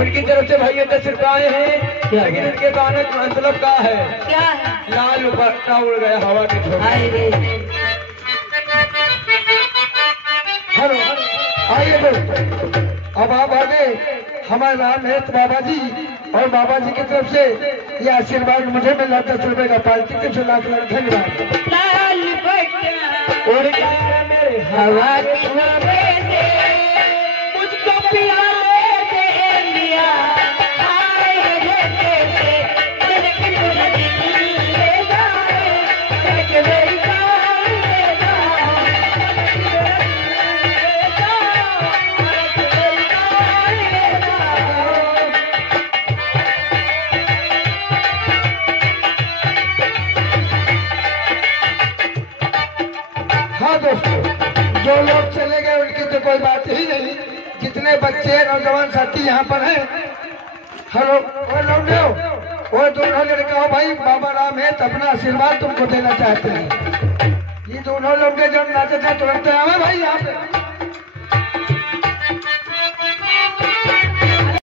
उनकी तरफ से भाई 10 रुपए हैं, लेकिन इनके गाने का मतलब क्या है? क्या है? लाल पत्ता उड़ गया हवा के झोंके। हेलो, आइए दोस्तों, अब आप आगे हमारे राम है बाबा जी और बाबा जी की तरफ से ये आशीर्वाद मुझे मिला 10 रुपए का पार्टी के 1 लाख धन्यवाद। लाल पत्ता उड़ गया मेरे हवा के झोंके से मुझको पिया जो लोग चले गए उनकी तो कोई बात ही नहीं। जितने बच्चे नौजवान साथी यहाँ पर हैं, हेलो वो लोग वो दोनों लड़का भाई बाबा राम है तो अपना आशीर्वाद तुमको देना चाहते हैं। ये दोनों लोग जो नाचे थे तुरंत आवे भाई यहाँ पे।